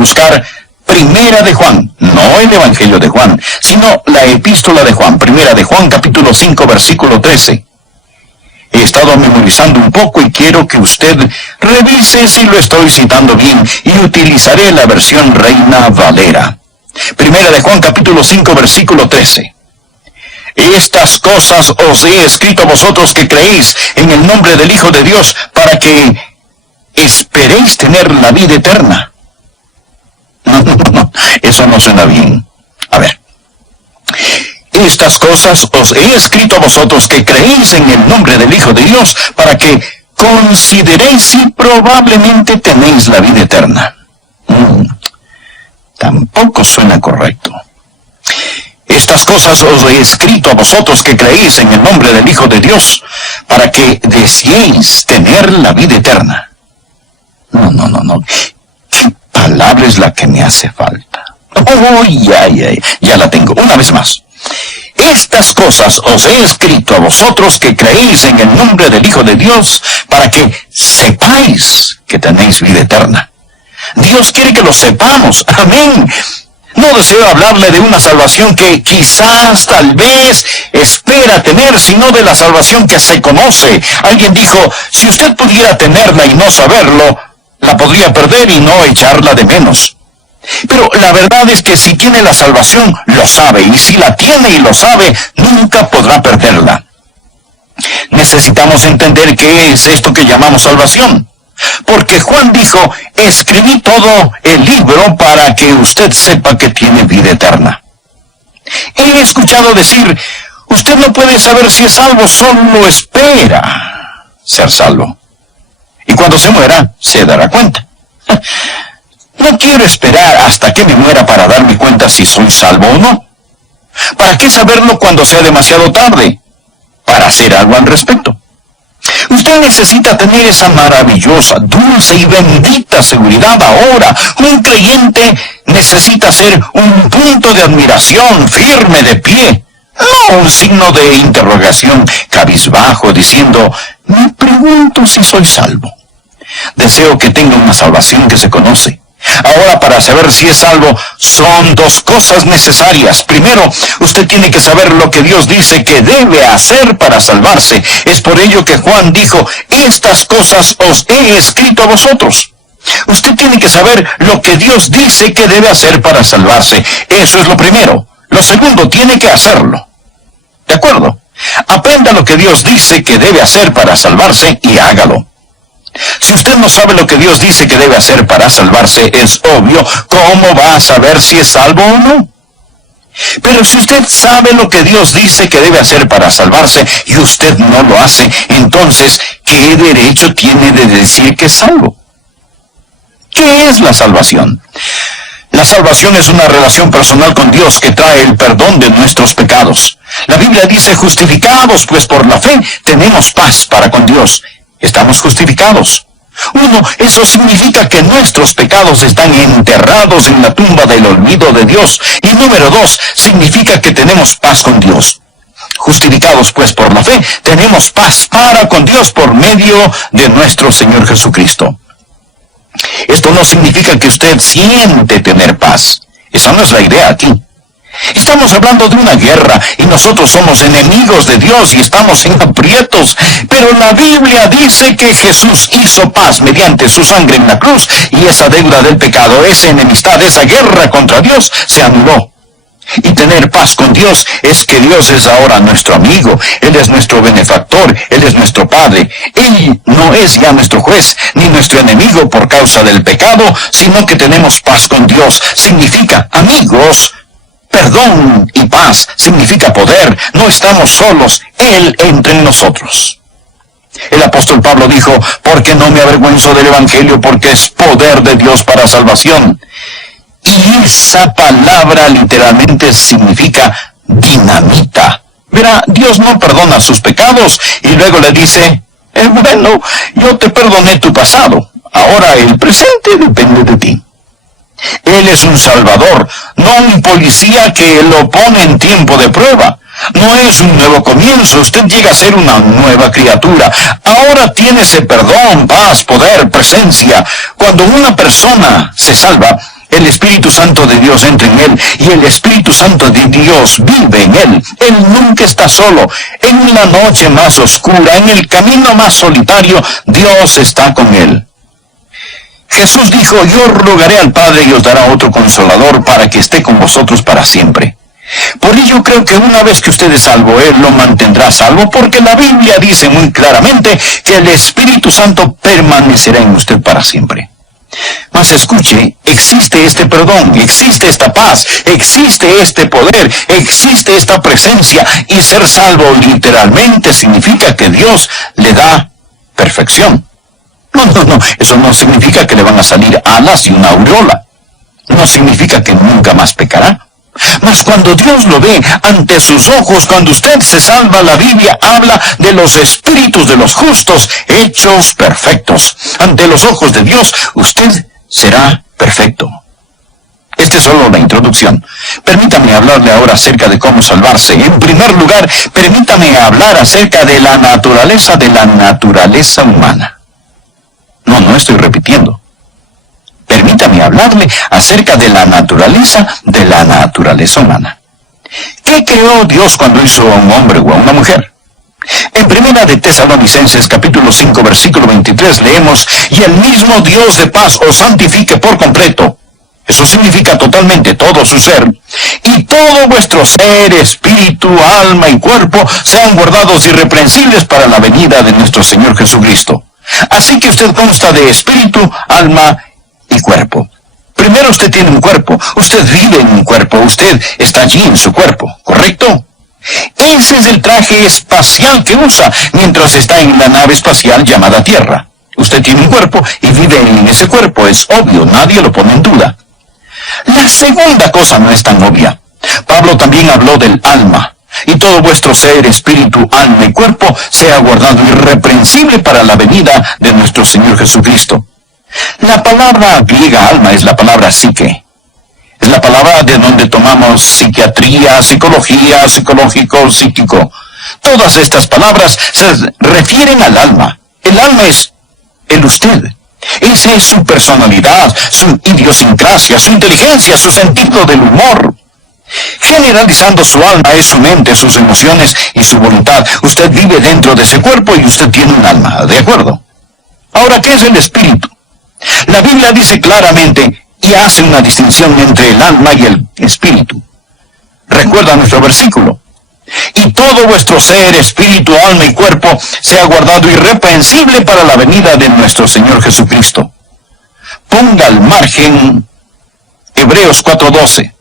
buscar Primera de Juan, no el Evangelio de Juan, sino la Epístola de Juan, Primera de Juan, capítulo 5, versículo 13. He estado memorizando un poco y quiero que usted revise si lo estoy citando bien y utilizaré la versión Reina Valera. Primera de Juan, capítulo 5, versículo 13. Estas cosas os he escrito a vosotros que creéis en el nombre del Hijo de Dios, para que esperéis tener la vida eterna. No, eso no suena bien. A ver. Estas cosas os he escrito a vosotros que creéis en el nombre del Hijo de Dios, para que consideréis si probablemente tenéis la vida eterna. Tampoco suena correcto. Estas cosas os he escrito a vosotros que creéis en el nombre del Hijo de Dios, para que deseéis tener la vida eterna. No. ¿Qué palabra es la que me hace falta? Ya la tengo. Una vez más. Estas cosas os he escrito a vosotros que creéis en el nombre del Hijo de Dios, para que sepáis que tenéis vida eterna. Dios quiere que lo sepamos. Amén. No deseo hablarle de una salvación que quizás, tal vez, espera tener, sino de la salvación que se conoce. Alguien dijo, si usted pudiera tenerla y no saberlo, la podría perder y no echarla de menos. Pero la verdad es que si tiene la salvación, lo sabe, y si la tiene y lo sabe, nunca podrá perderla. Necesitamos entender qué es esto que llamamos salvación. Porque Juan dijo, escribí todo el libro para que usted sepa que tiene vida eterna. He escuchado decir, usted no puede saber si es salvo, solo espera ser salvo. Y cuando se muera, se dará cuenta. No quiero esperar hasta que me muera para darme cuenta si soy salvo o no. ¿Para qué saberlo cuando sea demasiado tarde? Para hacer algo al respecto. Usted necesita tener esa maravillosa, dulce y bendita seguridad ahora. Un creyente necesita ser un punto de admiración firme de pie. No un signo de interrogación cabizbajo diciendo, me pregunto si soy salvo. Deseo que tenga una salvación que se conoce. Ahora, para saber si es salvo, son dos cosas necesarias. Primero, usted tiene que saber lo que Dios dice que debe hacer para salvarse. Es por ello que Juan dijo, estas cosas os he escrito a vosotros. Usted tiene que saber lo que Dios dice que debe hacer para salvarse. Eso es lo primero. Lo segundo, tiene que hacerlo. ¿De acuerdo? Aprenda lo que Dios dice que debe hacer para salvarse y hágalo. Si usted no sabe lo que Dios dice que debe hacer para salvarse, es obvio, ¿cómo va a saber si es salvo o no? Pero si usted sabe lo que Dios dice que debe hacer para salvarse y usted no lo hace, entonces, ¿qué derecho tiene de decir que es salvo? ¿Qué es la salvación? La salvación es una relación personal con Dios que trae el perdón de nuestros pecados. La Biblia dice, justificados pues por la fe, tenemos paz para con Dios. Estamos justificados. 1. Eso significa que nuestros pecados están enterrados en la tumba del olvido de Dios. Y número 2, significa que tenemos paz con Dios. Justificados pues por la fe, tenemos paz para con Dios por medio de nuestro Señor Jesucristo. Esto no significa que usted siente tener paz. Esa no es la idea aquí. Estamos hablando de una guerra y nosotros somos enemigos de Dios y estamos en aprietos. Pero la Biblia dice que Jesús hizo paz mediante su sangre en la cruz y esa deuda del pecado, esa enemistad, esa guerra contra Dios se anuló. Y tener paz con Dios es que Dios es ahora nuestro amigo, Él es nuestro benefactor, Él es nuestro Padre. Él no es ya nuestro juez ni nuestro enemigo por causa del pecado, sino que tenemos paz con Dios. Significa amigos. Perdón y paz significa poder. No estamos solos, Él entre nosotros. El apóstol Pablo dijo, porque no me avergüenzo del Evangelio, porque es poder de Dios para salvación. Y esa palabra literalmente significa dinamita. Verá, Dios no perdona sus pecados y luego le dice, bueno, yo te perdoné tu pasado, ahora el presente depende de ti. Él es un salvador, no un policía que lo pone en tiempo de prueba. No es un nuevo comienzo, usted llega a ser una nueva criatura. Ahora tiene ese perdón, paz, poder, presencia. Cuando una persona se salva, el Espíritu Santo de Dios entra en él y el Espíritu Santo de Dios vive en él. Él nunca está solo. En la noche más oscura, en el camino más solitario, Dios está con él. Jesús dijo, yo rogaré al Padre y os dará otro consolador para que esté con vosotros para siempre. Por ello creo que una vez que usted es salvo, Él lo mantendrá salvo, porque la Biblia dice muy claramente que el Espíritu Santo permanecerá en usted para siempre. Mas escuche, existe este perdón, existe esta paz, existe este poder, existe esta presencia, y ser salvo literalmente significa que Dios le da perfección. No, eso no significa que le van a salir alas y una aureola. No significa que nunca más pecará. Mas cuando Dios lo ve ante sus ojos, cuando usted se salva, la Biblia habla de los espíritus de los justos hechos perfectos. Ante los ojos de Dios, usted será perfecto. Esta es solo la introducción. Permítame hablarle ahora acerca de cómo salvarse. En primer lugar, permítame hablar acerca de la naturaleza humana. No estoy repitiendo. Permítame hablarle acerca de la naturaleza humana. ¿Qué creó Dios cuando hizo a un hombre o a una mujer? En Primera de Tesalonicenses capítulo 5 versículo 23 leemos, y el mismo Dios de paz os santifique por completo. Eso significa totalmente todo su ser. Y todo vuestro ser, espíritu, alma y cuerpo sean guardados irreprensibles para la venida de nuestro Señor Jesucristo. Así que usted consta de espíritu, alma y cuerpo. Primero usted tiene un cuerpo, usted vive en un cuerpo, usted está allí en su cuerpo, ¿correcto? Ese es el traje espacial que usa mientras está en la nave espacial llamada Tierra. Usted tiene un cuerpo y vive en ese cuerpo, es obvio, nadie lo pone en duda. La segunda cosa no es tan obvia. Pablo también habló del alma. Y todo vuestro ser, espíritu, alma y cuerpo sea guardado irreprensible para la venida de nuestro Señor Jesucristo. La palabra griega alma es la palabra psique. Es la palabra de donde tomamos psiquiatría, psicología, psicológico, psíquico. Todas estas palabras se refieren al alma. El alma es el usted. Esa es su personalidad, su idiosincrasia, su inteligencia, su sentido del humor. Generalizando, su alma es su mente, sus emociones y su voluntad. Usted vive dentro de ese cuerpo y usted tiene un alma, ¿de acuerdo? Ahora, ¿qué es el espíritu? La Biblia dice claramente y hace una distinción entre el alma y el espíritu. Recuerda nuestro versículo. Y todo vuestro ser, espíritu, alma y cuerpo sea guardado irreprensible para la venida de nuestro Señor Jesucristo. Ponga al margen Hebreos 4:12.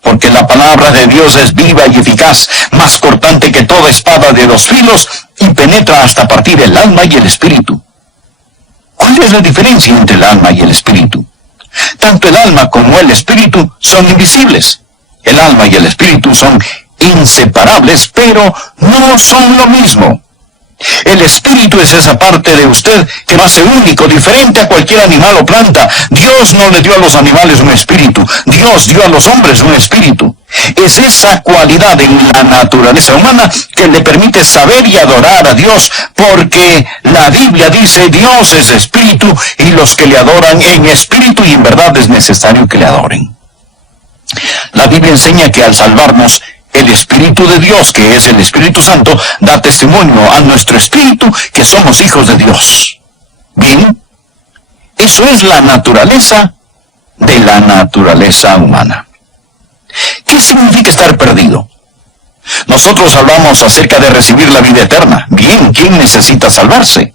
Porque la palabra de Dios es viva y eficaz, más cortante que toda espada de 2 filos, y penetra hasta partir el alma y el espíritu. ¿Cuál es la diferencia entre el alma y el espíritu? Tanto el alma como el espíritu son invisibles. El alma y el espíritu son inseparables, pero no son lo mismo. El espíritu es esa parte de usted que lo hace único, diferente a cualquier animal o planta. Dios no le dio a los animales un espíritu, Dios dio a los hombres un espíritu. Es esa cualidad en la naturaleza humana que le permite saber y adorar a Dios, porque la Biblia dice, Dios es espíritu, y los que le adoran en espíritu y en verdad es necesario que le adoren. La Biblia enseña que al salvarnos, el Espíritu de Dios, que es el Espíritu Santo, da testimonio a nuestro espíritu que somos hijos de Dios. Bien, eso es la naturaleza de la naturaleza humana. ¿Qué significa estar perdido? Nosotros hablamos acerca de recibir la vida eterna. Bien, ¿quién necesita salvarse?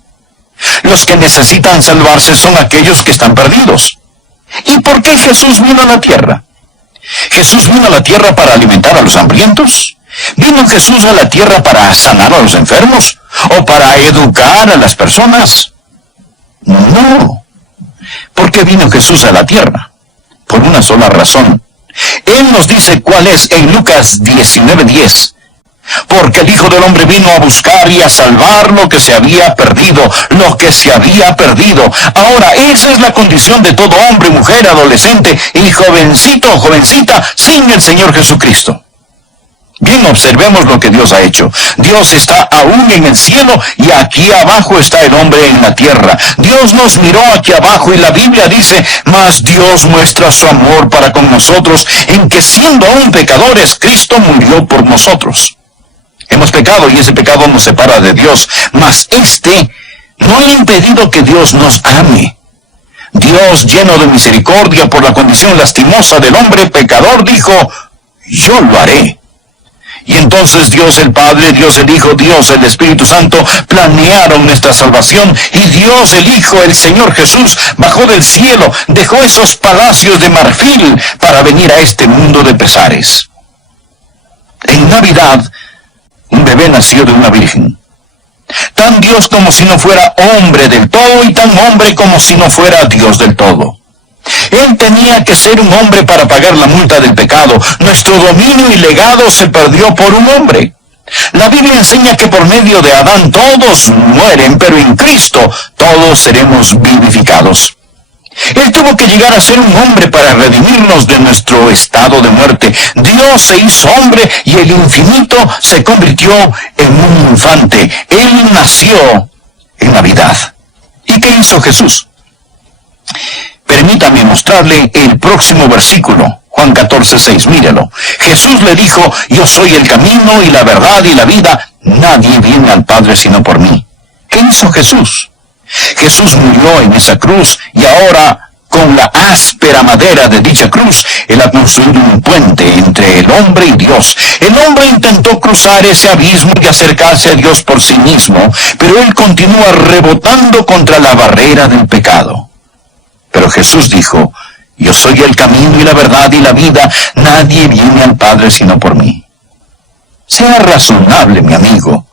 Los que necesitan salvarse son aquellos que están perdidos. ¿Y por qué Jesús vino a la tierra? ¿Jesús vino a la tierra para alimentar a los hambrientos? ¿Vino Jesús a la tierra para sanar a los enfermos? ¿O para educar a las personas? No. ¿Por qué vino Jesús a la tierra? Por una sola razón. Él nos dice cuál es en Lucas 19:10. Porque el Hijo del Hombre vino a buscar y a salvar lo que se había perdido, lo que se había perdido. Ahora, esa es la condición de todo hombre, mujer, adolescente y jovencito o jovencita sin el Señor Jesucristo. Bien, observemos lo que Dios ha hecho. Dios está aún en el cielo y aquí abajo está el hombre en la tierra. Dios nos miró aquí abajo y la Biblia dice, mas Dios muestra su amor para con nosotros en que siendo aún pecadores, Cristo murió por nosotros. Hemos pecado y ese pecado nos separa de Dios, mas este no ha impedido que Dios nos ame. Dios, lleno de misericordia por la condición lastimosa del hombre pecador, dijo, yo lo haré. Y entonces Dios el Padre, Dios el Hijo, Dios el Espíritu Santo planearon nuestra salvación y Dios el Hijo, el Señor Jesús, bajó del cielo, dejó esos palacios de marfil para venir a este mundo de pesares. En Navidad, un bebé nació de una virgen. Tan Dios como si no fuera hombre del todo y tan hombre como si no fuera Dios del todo. Él tenía que ser un hombre para pagar la multa del pecado. Nuestro dominio y legado se perdió por un hombre. La Biblia enseña que por medio de Adán todos mueren, pero en Cristo todos seremos vivificados. Él tuvo que llegar a ser un hombre para redimirnos de nuestro estado de muerte. Dios se hizo hombre y el infinito se convirtió en un infante. Él nació en Navidad. ¿Y qué hizo Jesús? Permítame mostrarle el próximo versículo, Juan 14:6, mírelo. Jesús le dijo, yo soy el camino y la verdad y la vida, nadie viene al Padre sino por mí. ¿Qué hizo Jesús? Jesús murió en esa cruz y ahora, con la áspera madera de dicha cruz, Él ha construido un puente entre el hombre y Dios. El hombre intentó cruzar ese abismo y acercarse a Dios por sí mismo, pero él continúa rebotando contra la barrera del pecado. Pero Jesús dijo, yo soy el camino y la verdad y la vida, nadie viene al Padre sino por mí. Sea razonable, mi amigo.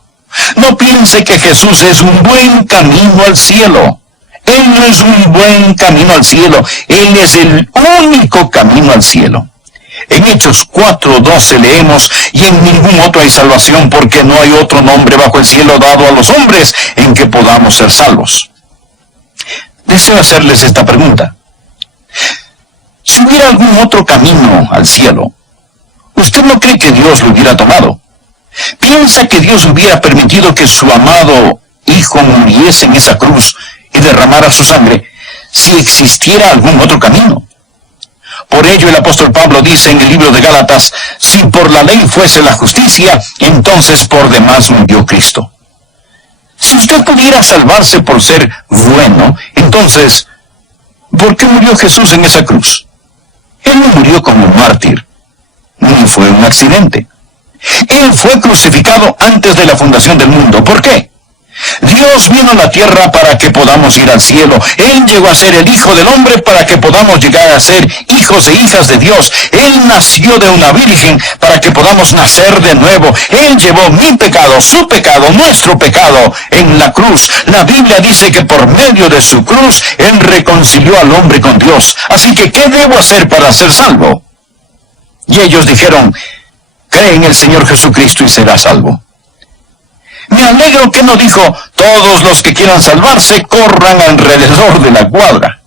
No piense que Jesús es un buen camino al cielo. Él no es un buen camino al cielo. Él es el único camino al cielo. En Hechos 4:12 leemos, y en ningún otro hay salvación porque no hay otro nombre bajo el cielo dado a los hombres en que podamos ser salvos. Deseo hacerles esta pregunta. Si hubiera algún otro camino al cielo, ¿usted no cree que Dios lo hubiera tomado? ¿Piensa que Dios hubiera permitido que su amado Hijo muriese en esa cruz y derramara su sangre si existiera algún otro camino? Por ello el apóstol Pablo dice en el libro de Gálatas, si por la ley fuese la justicia, entonces por demás murió Cristo. Si usted pudiera salvarse por ser bueno, entonces, ¿por qué murió Jesús en esa cruz? Él no murió como un mártir, ni fue un accidente. Él fue crucificado antes de la fundación del mundo. ¿Por qué? Dios vino a la tierra para que podamos ir al cielo. Él llegó a ser el Hijo del Hombre para que podamos llegar a ser hijos e hijas de Dios. Él nació de una virgen para que podamos nacer de nuevo. Él llevó mi pecado, su pecado, nuestro pecado en la cruz. La Biblia dice que por medio de su cruz, Él reconcilió al hombre con Dios. Así que, ¿qué debo hacer para ser salvo? Y ellos dijeron, cree en el Señor Jesucristo y serás salvo. Me alegro que no dijo, todos los que quieran salvarse corran alrededor de la cuadra.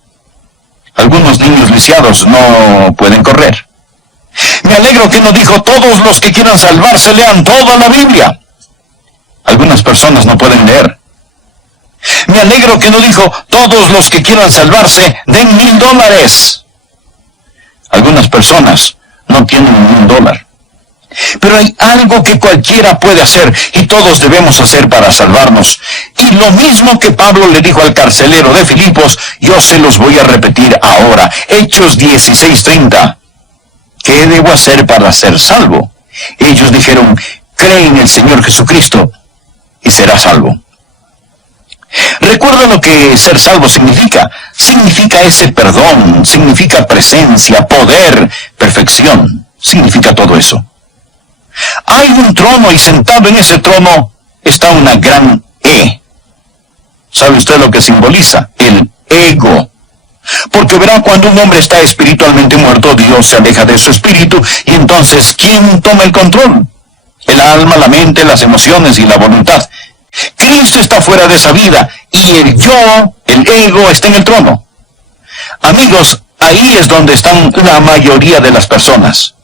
Algunos niños lisiados no pueden correr. Me alegro que no dijo, todos los que quieran salvarse lean toda la Biblia. Algunas personas no pueden leer. Me alegro que no dijo, todos los que quieran salvarse den $1,000. Algunas personas no tienen $1,000. Pero hay algo que cualquiera puede hacer y todos debemos hacer para salvarnos. Y lo mismo que Pablo le dijo al carcelero de Filipos, yo se los voy a repetir ahora. Hechos 16:30. ¿Qué debo hacer para ser salvo? Ellos dijeron, cree en el Señor Jesucristo y serás salvo. ¿Recuerda lo que ser salvo significa? Significa ese perdón, significa presencia, poder, perfección. Significa todo eso. Hay un trono y sentado en ese trono está una gran E. ¿Sabe usted lo que simboliza? El ego. Porque verá, cuando un hombre está espiritualmente muerto, Dios se aleja de su espíritu y entonces, ¿quién toma el control? El alma, la mente, las emociones y la voluntad. Cristo está fuera de esa vida y el yo, el ego, está en el trono. Amigos, ahí es donde están la mayoría de las personas.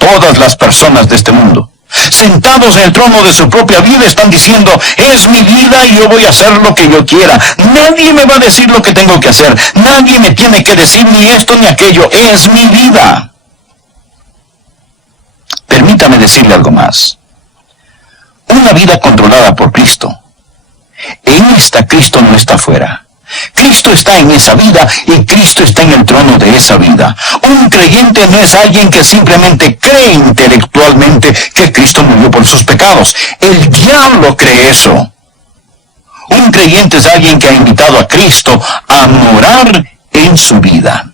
Todas las personas de este mundo, sentados en el trono de su propia vida, están diciendo, es mi vida y yo voy a hacer lo que yo quiera. Nadie me va a decir lo que tengo que hacer. Nadie me tiene que decir ni esto ni aquello. Es mi vida. Permítame decirle algo más. Una vida controlada por Cristo. En esta Cristo no está fuera. Cristo está en esa vida y Cristo está en el trono de esa vida. Un creyente no es alguien que simplemente cree intelectualmente que Cristo murió por sus pecados. El diablo cree eso. Un creyente es alguien que ha invitado a Cristo a morar en su vida.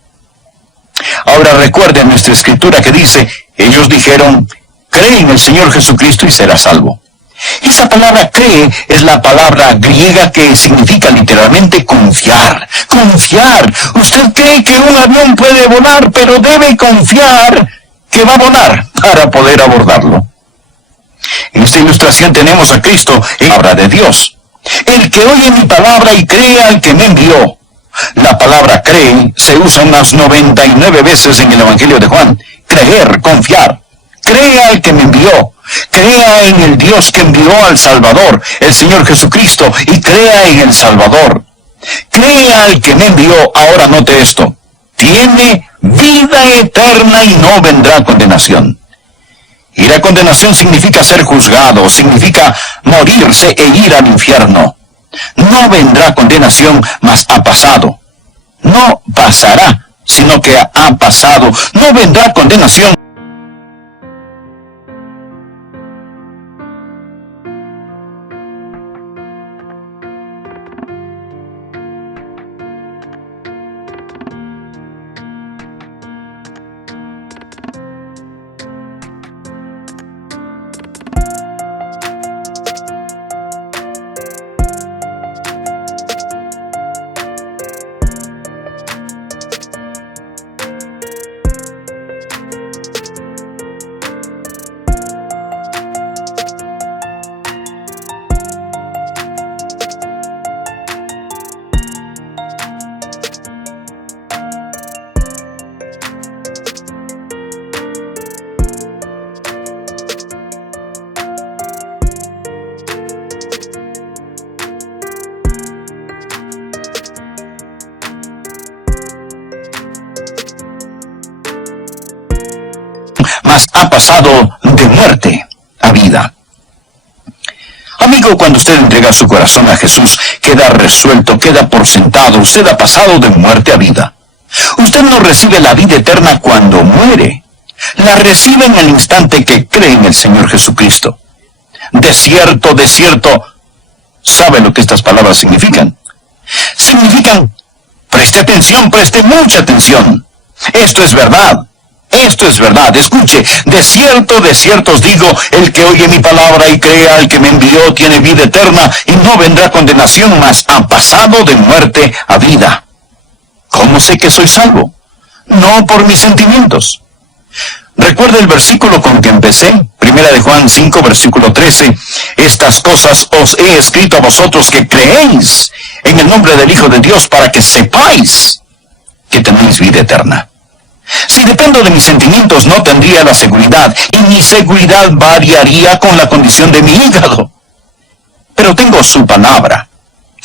Ahora recuerden nuestra escritura que dice, ellos dijeron, cree en el Señor Jesucristo y serás salvo. Esa palabra cree es la palabra griega que significa literalmente confiar. Confiar. Usted cree que un avión puede volar, pero debe confiar que va a volar para poder abordarlo. En esta ilustración tenemos a Cristo en la palabra de Dios. El que oye mi palabra y cree al que me envió. La palabra cree se usa unas 99 veces en el Evangelio de Juan. Creer, confiar. Crea al que me envió. Crea en el Dios que envió al Salvador, el Señor Jesucristo, y crea en el Salvador. Crea al que me envió. Ahora note esto. Tiene vida eterna y no vendrá condenación. Ir a condenación significa ser juzgado, significa morirse e ir al infierno. No vendrá condenación, mas ha pasado. No pasará, sino que ha pasado. No vendrá condenación. Mas ha pasado de muerte a vida. Amigo, cuando usted entrega su corazón a Jesús, queda resuelto, queda por sentado, usted ha pasado de muerte a vida. Usted no recibe la vida eterna cuando muere. La recibe en el instante que cree en el Señor Jesucristo. De cierto, ¿sabe lo que estas palabras significan? Significan, preste atención, preste mucha atención. Esto es verdad. Esto es verdad, escuche, de cierto os digo, el que oye mi palabra y crea al que me envió tiene vida eterna y no vendrá condenación, mas ha pasado de muerte a vida. ¿Cómo sé que soy salvo? No por mis sentimientos. Recuerda el versículo con que empecé, 1 de Juan 5, versículo 13, estas cosas os he escrito a vosotros que creéis en el nombre del Hijo de Dios para que sepáis que tenéis vida eterna. Si dependo de mis sentimientos, no tendría la seguridad, y mi seguridad variaría con la condición de mi hígado. Pero tengo su palabra.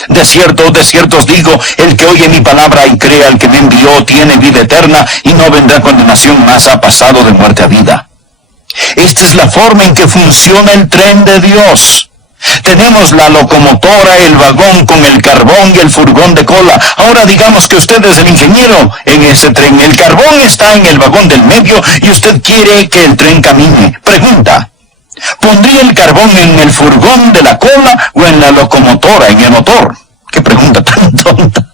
De cierto os digo, el que oye mi palabra y cree al que me envió tiene vida eterna, y no vendrá condenación, mas ha pasado de muerte a vida. Esta es la forma en que funciona el tren de Dios. Tenemos la locomotora, el vagón con el carbón y el furgón de cola. Ahora digamos que usted es el ingeniero en ese tren. El carbón está en el vagón del medio y usted quiere que el tren camine. Pregunta, ¿pondría el carbón en el furgón de la cola o en la locomotora, en el motor? ¿Qué pregunta tan tonta?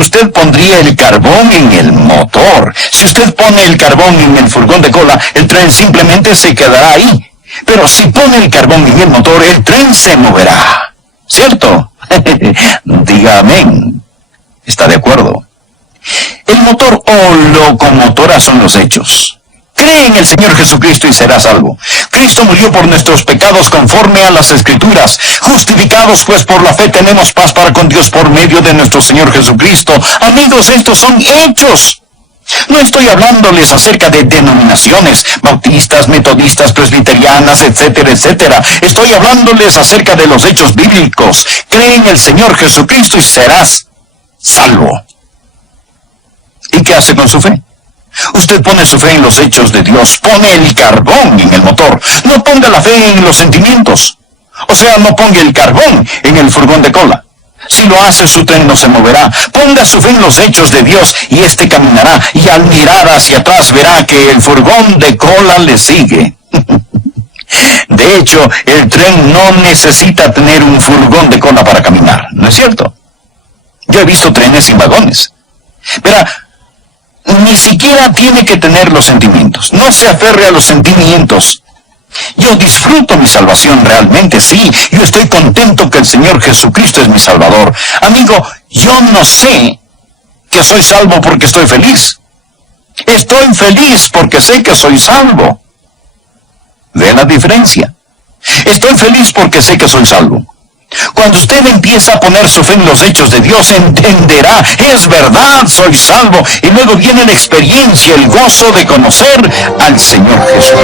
usted pondría el carbón en el motor. Si usted pone el carbón en el furgón de cola, el tren simplemente se quedará ahí. Pero si pone el carbón en el motor, el tren se moverá. ¿Cierto? Diga amén. ¿Está de acuerdo? El motor o locomotora son los hechos. Cree en el Señor Jesucristo y serás salvo. Cristo murió por nuestros pecados conforme a las Escrituras. Justificados pues por la fe tenemos paz para con Dios por medio de nuestro Señor Jesucristo. Amigos, estos son hechos. No estoy hablándoles acerca de denominaciones, bautistas, metodistas, presbiterianas, etcétera, etcétera. Estoy hablándoles acerca de los hechos bíblicos. Cree en el Señor Jesucristo y serás salvo. ¿Y qué hace con su fe? Usted pone su fe en los hechos de Dios, pone el carbón en el motor. No ponga la fe en los sentimientos. O sea, no ponga el carbón en el furgón de cola. Si lo hace, su tren no se moverá. Ponga su fe en los hechos de Dios y éste caminará. Y al mirar hacia atrás verá que el furgón de cola le sigue. De hecho, el tren no necesita tener un furgón de cola para caminar, ¿no es cierto? Yo he visto trenes sin vagones. Verá, ni siquiera tiene que tener los sentimientos. No se aferre a los sentimientos. Yo disfruto mi salvación realmente, sí. Yo estoy contento que el Señor Jesucristo es mi Salvador. Amigo, yo no sé que soy salvo porque estoy feliz. Estoy feliz porque sé que soy salvo. ¿Ve la diferencia? Estoy feliz porque sé que soy salvo. Cuando usted empieza a poner su fe en los hechos de Dios, entenderá, es verdad, soy salvo. Y luego viene la experiencia, el gozo de conocer al Señor Jesús.